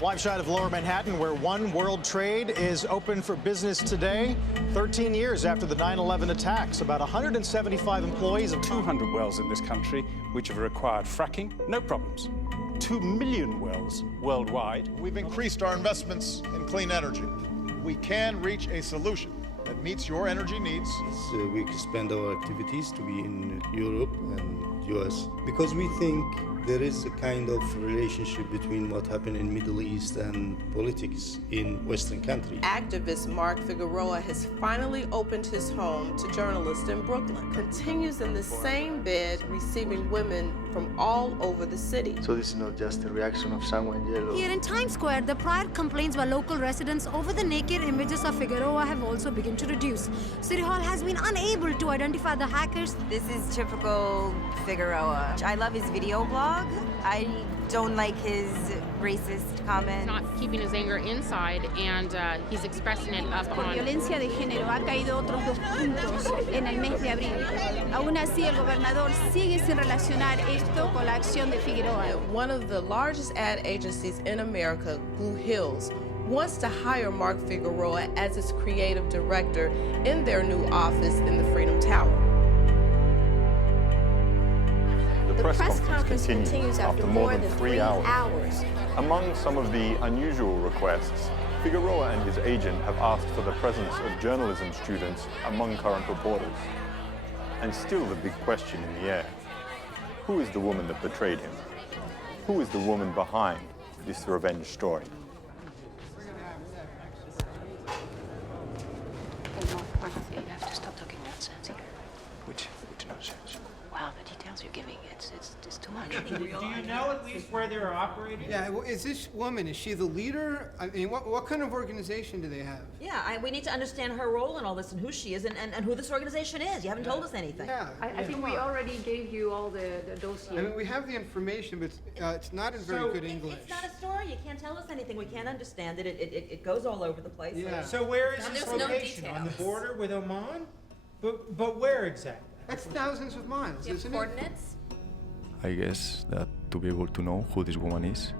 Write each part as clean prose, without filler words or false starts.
Live shot of Lower Manhattan, where One World Trade is open for business today, 13 years after the 9/11 attacks. About 175 employees of 200 wells in this country which have required fracking, no problems. 2 million wells worldwide. We've increased our investments in clean energy. We can reach a solution that meets your energy needs. We expand our activities to be in Europe and US because we think there is a kind of relationship between what happened in Middle East and politics in Western countries. Activist Mark Figueroa has finally opened his home to journalists in Brooklyn. Continues in the same bed, receiving women from all over the city. So this is not just a reaction of sangre en hielo. Here in Times Square, the prior complaints by local residents over the naked images of Figueroa have also begun to reduce. City Hall has been unable to identify the hackers. This is typical Figueroa. I love his video blog. I don't like his racist comments. Not keeping his anger inside, and he's expressing it up Por on. violencia de género ha caído otros 2 puntos en el mes de abril. Aún así, el gobernador sigue sin relacionar esto con la acción de Figueroa. One of the largest ad agencies in America, Blue Hills, wants to hire Mark Figueroa as its creative director in their new office in the Freedom Tower. The press conference continues after more than 3 hours. Among some of the unusual requests, Figueroa and his agent have asked for the presence of journalism students among current reporters. And still the big question in the air: who is the woman that betrayed him? Who is the woman behind this revenge story? You have to stop talking nonsense here. Which nonsense? Wow, the details you're giving, it's too much. Do you know at least where they're operating? Yeah, well, is this woman, is she the leader? I mean, what kind of organization do they have? Yeah, we need to understand her role in all this and who she is and who this organization is. You haven't told us anything. Yeah. I think we already gave you all the dossier. I mean, we have the information, but it's not in very good English. It's not a story. You can't tell us anything. We can't understand it. It goes all over the place. Yeah. So where is this location? On the border with Oman? But where exactly? That's thousands of miles, isn't it? Coordinates? I guess that to be able to know who this woman is,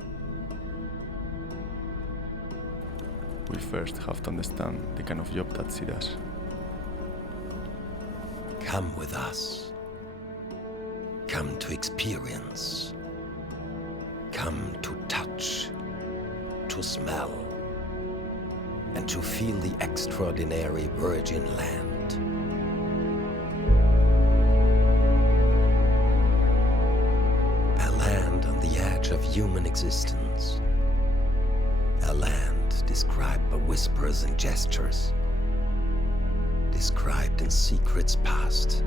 we first have to understand the kind of job that she does. Come with us. Come to experience. Come to touch, to smell, and to feel the extraordinary virgin land. Of human existence. A land described by whispers and gestures. Described in secrets passed,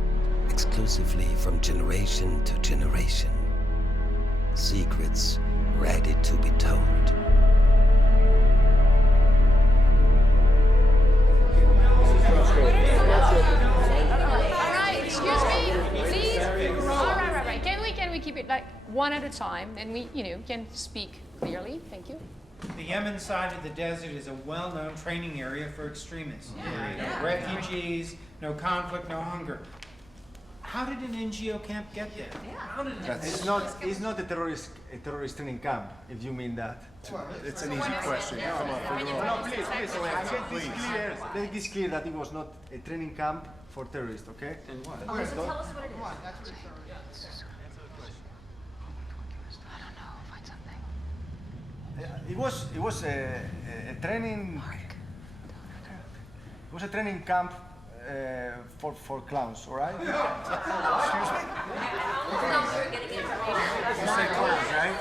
exclusively from generation to generation. Secrets ready to be told. Keep it like one at a time, and we, can speak clearly. Thank you. The Yemen side of the desert is a well-known training area for extremists. No refugees, no conflict, no hunger. How did an NGO camp get there? It's not a terrorist training camp, if you mean that. It's an easy question. Come on, No, please. Make this clear that it was not a training camp for terrorists, okay? And what? Okay, so tell us what it is. It was a training. It was a training camp for clowns, all right? Excuse me. You say clowns, right?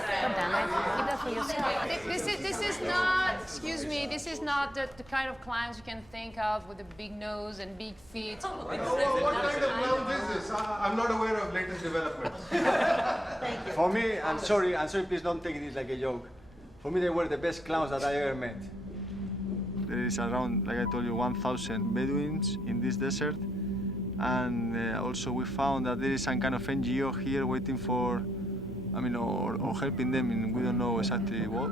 Keep that for yourself. This is not. Excuse me. This is not the kind of clowns you can think of with a big nose and big feet. What kind of clowns is this? I'm not aware of latest developments. Thank you. For me, I'm sorry, please don't take this like a joke. For me, they were the best clowns that I ever met. There is around, like I told you, 1,000 Bedouins in this desert. And also we found that there is some kind of NGO here waiting for, or helping them in, we don't know exactly what.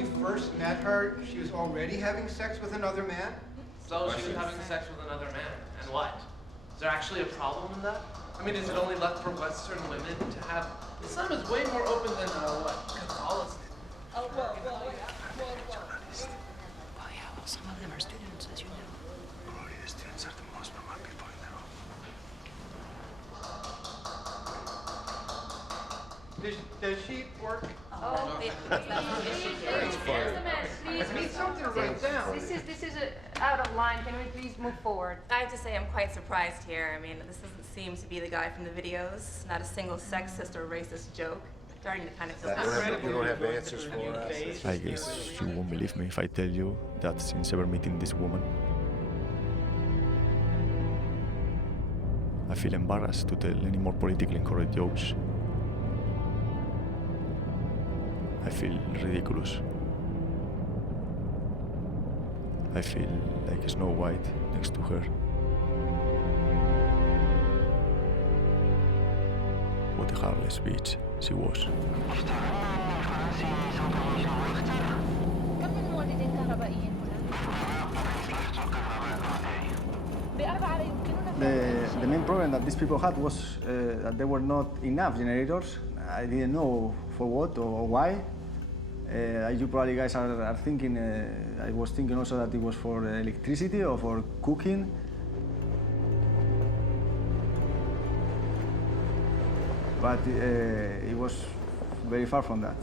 you first met her, she was already having sex with another man? So she was having sex with another man, and what? Is there actually a problem in that? I mean, is it only left for Western women to have? Islam is way more open than what? Catholicism. Oh, well, yeah, well, some of them are students, as you know. Probably the students are the most normal people in the room. Does she work? Oh, please, Need something to write down. This is out of line. Can we please move forward? I have to say I'm quite surprised here. I mean, this doesn't seem to be the guy from the videos. Not a single sexist or racist joke. Starting to kind of feel You don't have answers for us. I guess you won't believe me if I tell you that since ever meeting this woman, I feel embarrassed to tell any more politically incorrect jokes. I feel ridiculous. I feel like Snow White next to her. What a heartless bitch she was. The main problem that these people had was that there were not enough generators. I didn't know for what or why. You probably guys are thinking, I was thinking also that it was for electricity or for cooking. But it was very far from that.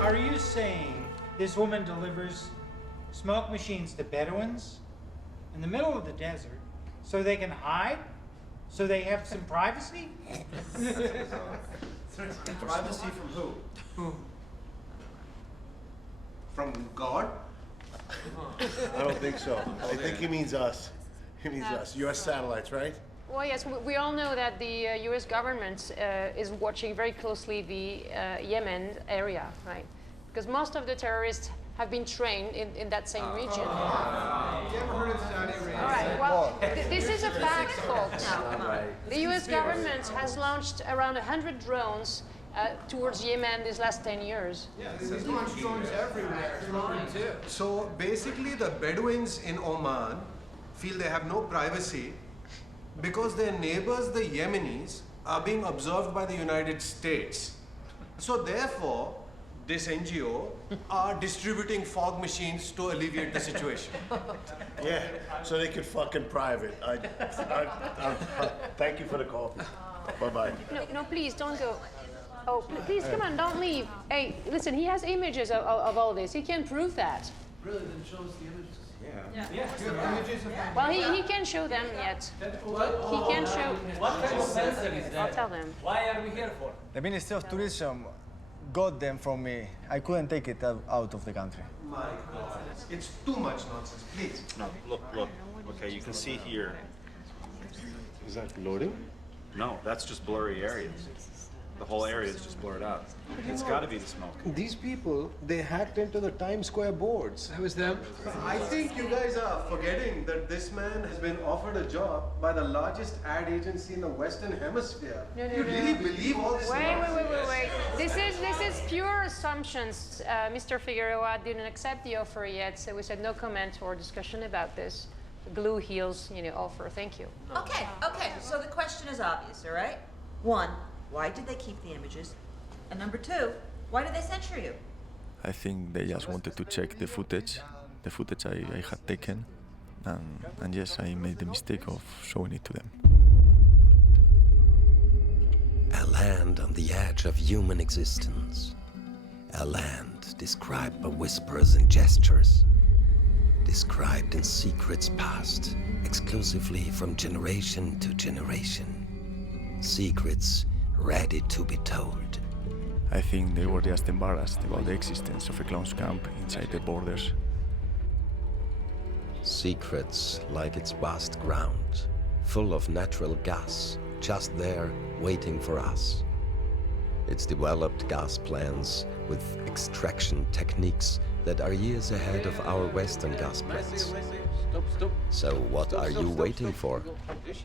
Are you saying this woman delivers smoke machines to Bedouins in the middle of the desert so they can hide? So they have some privacy? Privacy from who? From God? I don't think so. I think he means us. He means us. U.S. satellites, right? Well, yes, we all know that the U.S. government is watching very closely the Yemen area, right? Because most of the terrorists have been trained in that same region. You ever heard of Saudi Arabia? All right, well, this is a fact, folks. The U.S. government has launched around 100 drones towards Yemen these last 10 years. Yeah, there's launch drones everywhere. So basically the Bedouins in Oman feel they have no privacy because their neighbors, the Yemenis, are being observed by the United States. So therefore, this NGO are distributing fog machines to alleviate the situation. Yeah, so they could fucking private. Thank you for the call. Bye-bye. No, please, don't go. Oh, please, come on, don't leave. Hey, listen, he has images of all this. He can prove that. Really, then show us the images. Well, he can't show them yet. He can't show. What kind of sensor is that? I'll tell them. Why are we here for? The Ministry of Tourism got them from me. I couldn't take it out of the country. My God, it's too much nonsense, please. No, look. Okay, you can see here. Is that loading? No, that's just blurry areas. The whole area is just blurred out. It's got to be the smoke. These people, they hacked into the Times Square boards. That was them? I think you guys are forgetting that this man has been offered a job by the largest ad agency in the Western Hemisphere. No, you really believe all this nonsense? Wait. This is pure assumptions. Mr. Figueroa didn't accept the offer yet, so we said no comment or discussion about this. The Blue Heels, offer. Thank you. Okay. So the question is obvious, all right? One, why did they keep the images? And number two, why did they censure you? I think they just wanted to check the footage I had taken, and yes, I made the mistake of showing it to them. A land on the edge of human existence. A land described by whispers and gestures, described in secrets passed exclusively from generation to generation. Secrets ready to be told. I think they were just embarrassed about the existence of a clown's camp inside the borders. Secrets like its vast ground, full of natural gas, just there waiting for us. It's developed gas plants with extraction techniques that are years ahead of our Western gas plants. So what are you waiting for?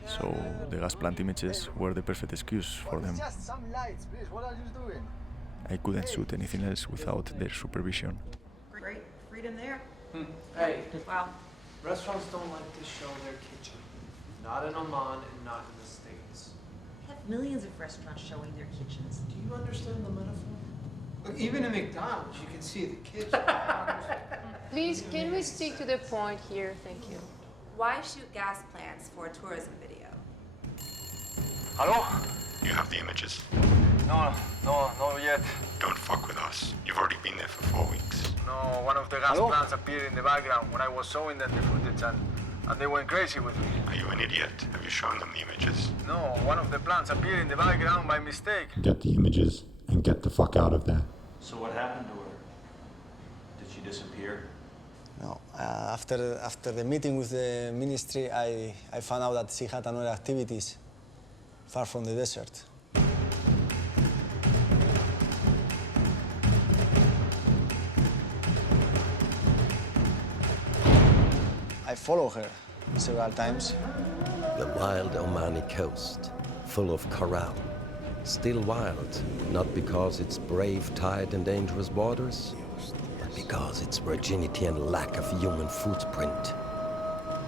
So the gas plant images were the perfect excuse for them. Just some lights, please. What are you doing? I couldn't shoot anything else without their supervision. Great freedom there. Hey, Wow. restaurants don't like to show their kitchen. Not in Oman and not in the States. We have millions of restaurants showing their kitchens. Do you understand the metaphor? Look, even in McDonald's, you can see the kitchen. Please, can we stick to the point here? Thank you. Why shoot gas plants for a tourism video? Hello? You have the images? No yet. Don't fuck with us. You've already been there for 4 weeks. No, one of the gas plants appeared in the background when I was showing them the footage and they went crazy with me. Are you an idiot? Have you shown them the images? No, one of the plants appeared in the background by mistake. Get the images and get the fuck out of there. So what happened to her? Did she disappear? No, after the meeting with the ministry, I found out that she had another activities far from the desert. I followed her several times. The wild Omani coast, full of coral. Still wild, not because it's brave tide and dangerous waters, but because its virginity and lack of human footprint.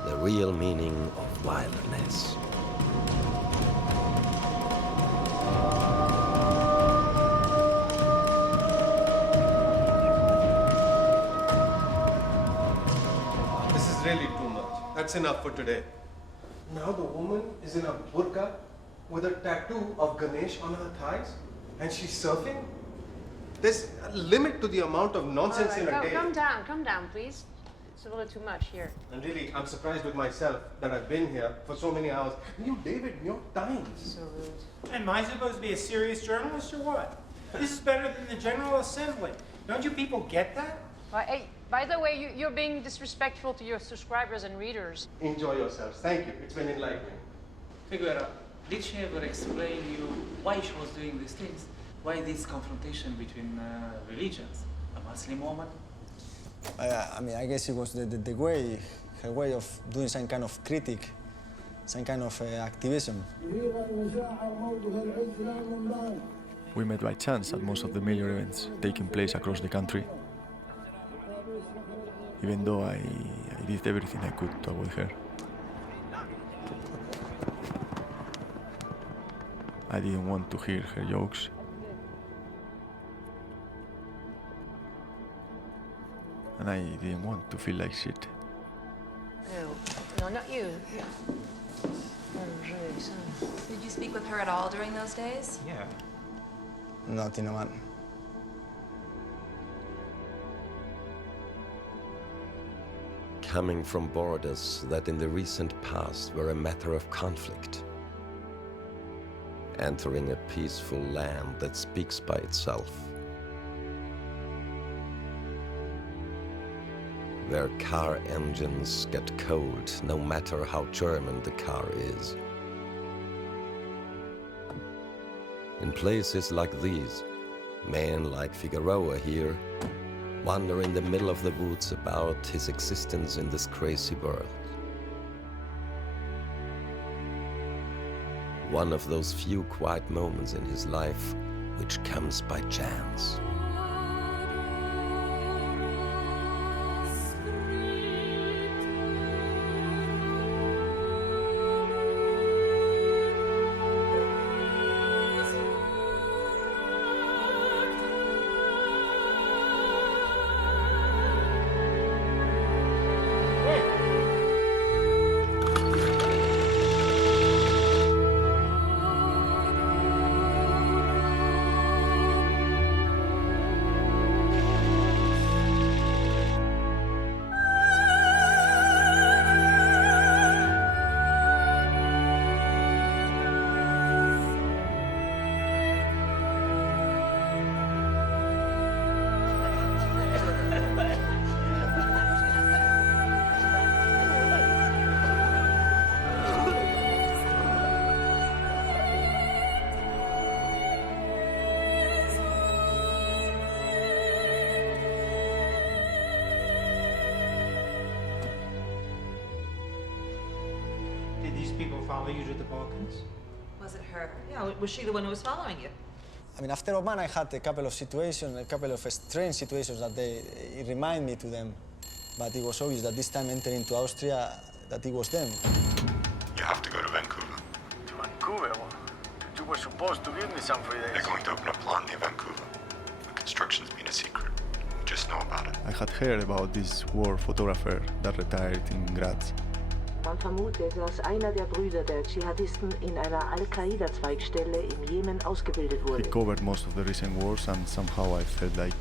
The real meaning of wilderness. This is really too much. That's enough for today. Now the woman is in a burqa with a tattoo of Ganesh on her thighs and she's surfing? There's a limit to the amount of nonsense in a day. Calm down, please. It's a little too much here. And really, I'm surprised with myself that I've been here for so many hours. You, David, New York Times. So rude. Am I supposed to be a serious journalist or what? This is better than the General Assembly. Don't you people get that? Well, hey, by the way, you're being disrespectful to your subscribers and readers. Enjoy yourselves. Thank you. It's been enlightening. Figueroa, did she ever explain you why she was doing these things? Why this confrontation between religions? A Muslim woman? I mean, I guess it was the way, her way of doing some kind of critique, some kind of activism. We met by chance at most of the major events taking place across the country. Even though I did everything I could to avoid her. I didn't want to hear her jokes. And I didn't want to feel like shit. No, not you. Did you speak with her at all during those days? Yeah. Not in Oman. Coming from borders that in the recent past were a matter of conflict. Entering a peaceful land that speaks by itself. Where car engines get cold no matter how German the car is. In places like these, men like Figueroa here wonder in the middle of the woods about his existence in this crazy world. One of those few quiet moments in his life which comes by chance. follow you to the Balkans? Was it her? Yeah, was she the one who was following you? I mean, after Oman, I had a couple of situations, a couple of strange situations that it reminded me to them. But it was obvious that this time entering into Austria, that it was them. You have to go to Vancouver. To Vancouver? You were supposed to give me some free days. They're going to open a plant near Vancouver. The construction's been a secret. Just know about it. I had heard about this war photographer that retired in Graz. Man vermutet, dass einer der Brüder der Dschihadisten in einer Al-Qaida-Zweigstelle im Jemen ausgebildet He wurde. covered most of the recent wars and somehow I felt like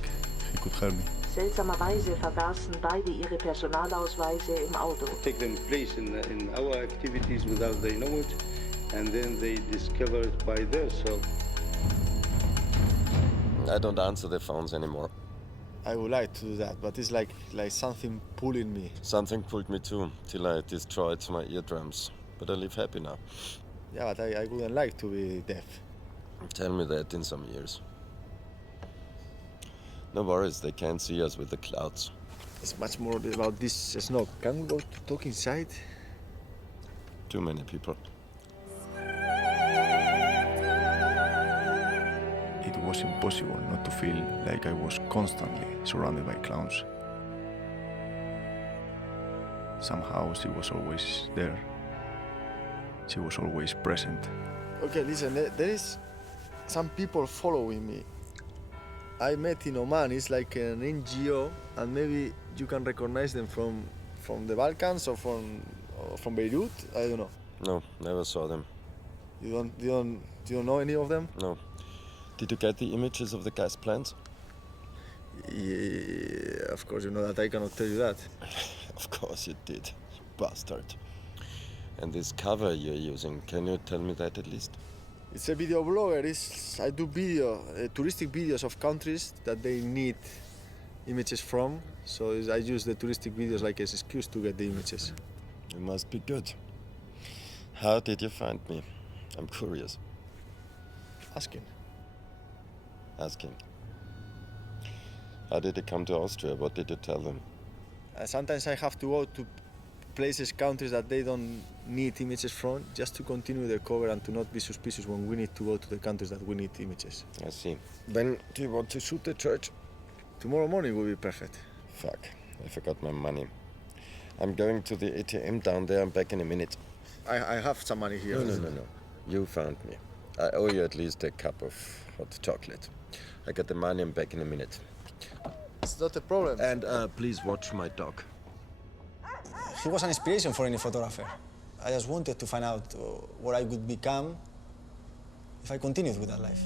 he could help me. Seltsamerweise vergaßen beide ihre Personalausweise im Auto. Take them place in our activities without they know it, and then they discover it by themselves. I don't answer the phones anymore. I would like to do that, but it's like something pulling me. Something pulled me too, till I destroyed my eardrums. But I live happy now. Yeah, but I wouldn't like to be deaf. Tell me that in some years. No worries, they can't see us with the clouds. It's much more about this snow. Can we go to talk inside? Too many people. It was impossible not to feel like I was constantly surrounded by clowns. Somehow she was always there. She was always present. Okay, listen, there is some people following me. I met in Oman, it's like an NGO, and maybe you can recognize them from the Balkans or from Beirut, I don't know. No, never saw them. You don't know any of them? No. Did you get the images of the gas plants? Yeah, of course, you know that I cannot tell you that. Of course you did, you bastard. And this cover you're using, can you tell me that at least? It's a video blogger. I do touristic videos of countries that they need images from. So I use the touristic videos like as an excuse to get the images. You must be good. How did you find me? I'm curious. Asking. How did you come to Austria? What did you tell them? Sometimes I have to go to places, countries that they don't need images from, just to continue the cover and to not be suspicious when we need to go to the countries that we need images. I see. When do you want to shoot the church? Tomorrow morning will be perfect. Fuck, I forgot my money. I'm going to the ATM down there. I'm back in a minute. I have some money here. No. You found me. I owe you at least a cup of hot chocolate. I got the money. I'm back in a minute. It's not a problem. And please watch my dog. He was an inspiration for any photographer. I just wanted to find out what I would become if I continued with that life.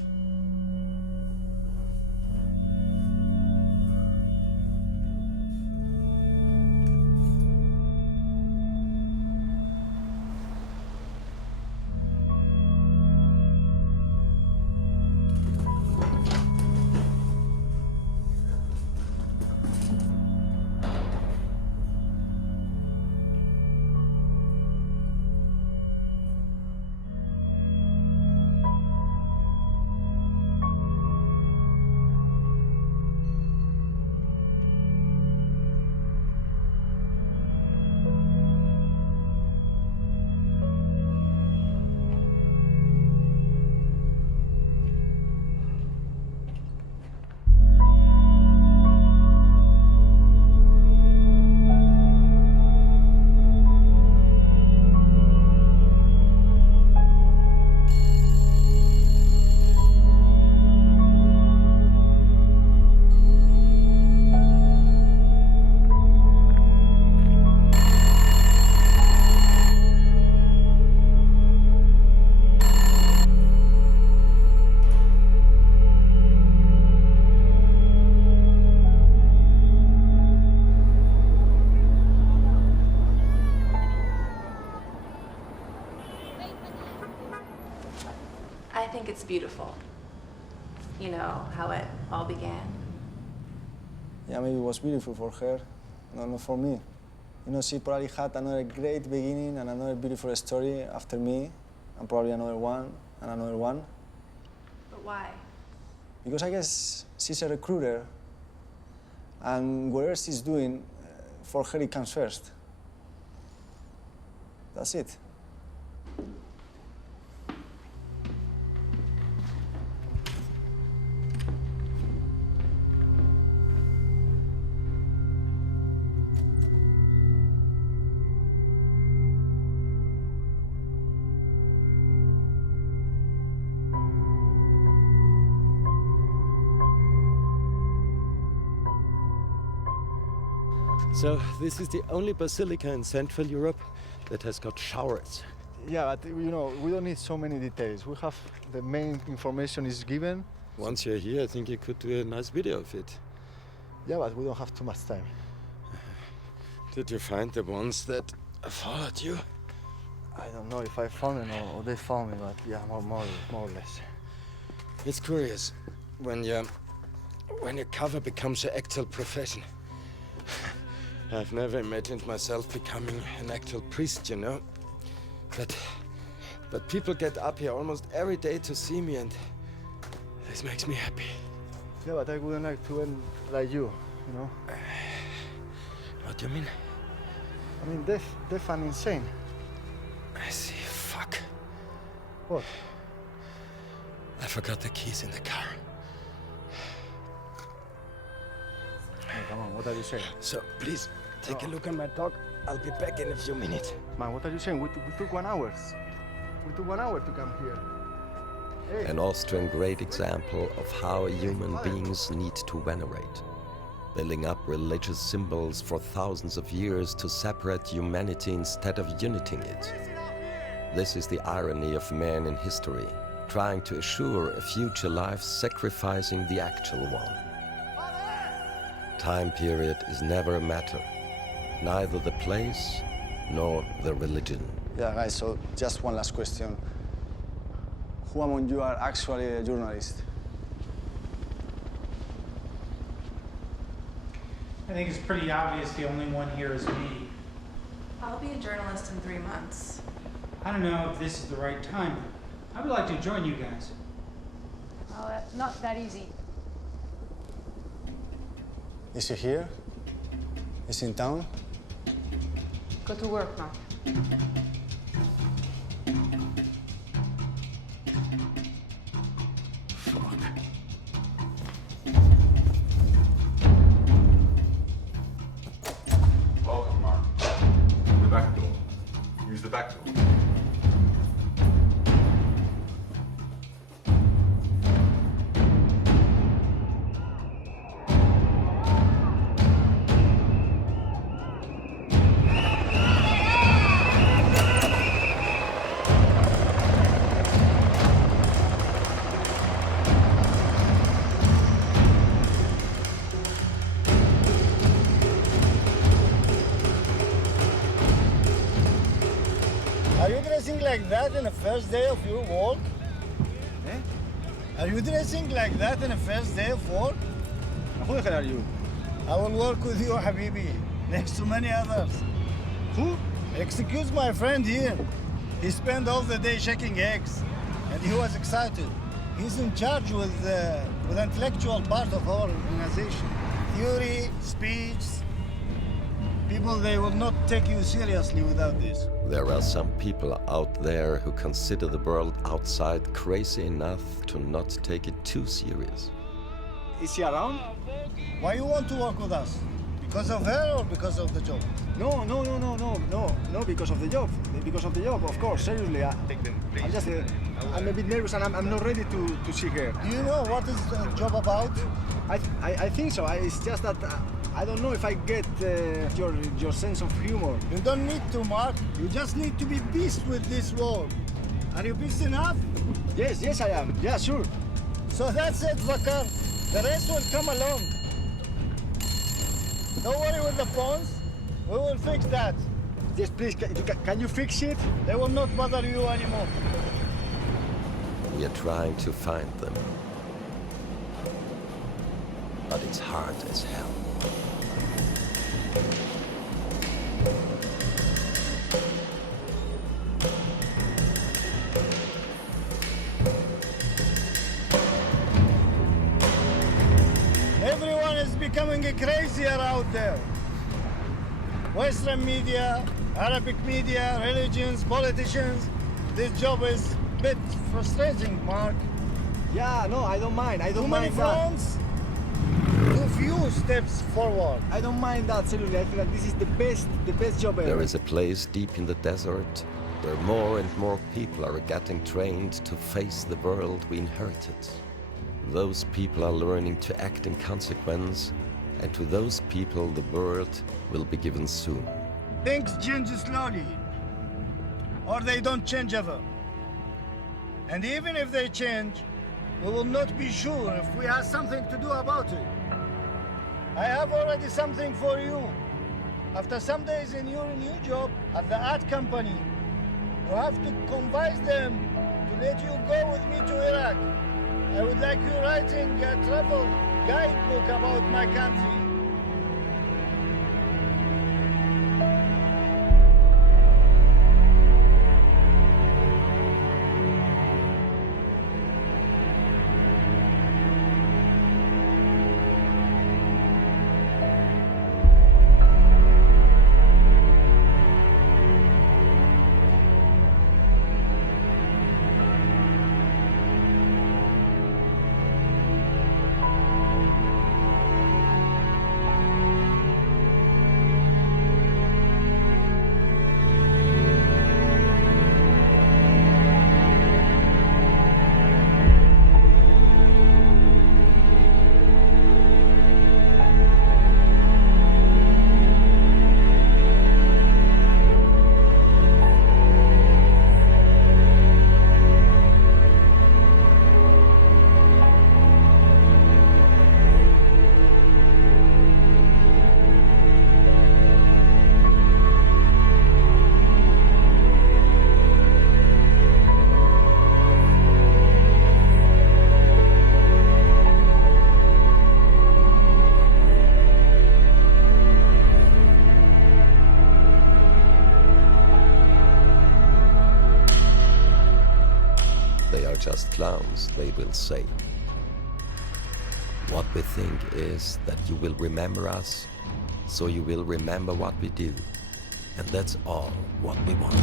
I think it's beautiful. You know, how it all began. Yeah, maybe it was beautiful for her, not for me. You know, she probably had another great beginning and another beautiful story after me, and probably another one and another one. But why? Because I guess she's a recruiter, and whatever she's doing, for her it comes first. That's it. So this is the only basilica in Central Europe that has got showers. Yeah, but you know, we don't need so many details. We have the main information is given. Once you're here, I think you could do a nice video of it. Yeah, but we don't have too much time. Did you find the ones that followed you? I don't know if I found them or they found me, but yeah, more or less. It's curious when your cover becomes your actual profession. I've never imagined myself becoming an actual priest, you know. But people get up here almost every day to see me, and this makes me happy. Yeah, but I wouldn't like to end like you know. What do you mean? I mean, deaf and insane. I see. Fuck. What? I forgot the keys in the car. Hey, come on, what are you saying? So, please, take a look at my dog. I'll be back in a few minutes. Man, what are you saying? We took 1 hour. We took 1 hour to come here. Hey. An Austrian great example of how human beings need to venerate, building up religious symbols for thousands of years to separate humanity instead of uniting it. This is the irony of man in history, trying to assure a future life sacrificing the actual one. Time period is never a matter, neither the place nor the religion. Yeah, guys, so just one last question. Who among you are actually a journalist? I think it's pretty obvious the only one here is me. I'll be a journalist in 3 months. I don't know if this is the right time, but I would like to join you guys. Well, not that easy. Is he here? Is he in town? Go to work, Mark. Welcome, Mark. The back door. Use the back door. Are you dressing like that in the first day of your work? Eh? Are you dressing like that in the first day of work? Who the hell are you? I will work with you, Habibi, next to many others. Who? Excuse my friend here. He spent all the day checking eggs, and he was excited. He's in charge with the intellectual part of our organization. Theory, speech. People, they will not take you seriously without this. There are some people out there who consider the world outside crazy enough to not take it too serious. Is he around? Why you want to work with us? Because of her or because of the job? No, because of the job. Because of the job, of course, seriously. I'm a bit nervous and I'm not ready to see her. Do you know what is the job about? I think so. It's just that I don't know if I get your sense of humor. You don't need to, Mark. You just need to be beast with this world. Are you beast enough? Yes, I am. Yeah, sure. So that's it, Vakar. The rest will come along. Don't worry with the phones. We will fix that. Yes, please, can you fix it? They will not bother you anymore. We are trying to find them. But it's hard as hell. Everyone is becoming crazier out there. Western media, Arabic media, religions, politicians. This job is a bit frustrating, Mark. Yeah, no, I don't mind. Too many fronts, too few steps forward. I don't mind that, seriously. I think that this is the best job ever. There is a place deep in the desert where more and more people are getting trained to face the world we inherited. Those people are learning to act in consequence and to those people the world will be given soon. Things change slowly, or they don't change ever. And even if they change, we will not be sure if we have something to do about it. I have already something for you. After some days in your new job at the art company, you have to convince them to let you go with me to Iraq. I would like you writing a travel guidebook about my country. They are just clowns, they will say. What we think is that you will remember us, so you will remember what we do. And that's all what we want.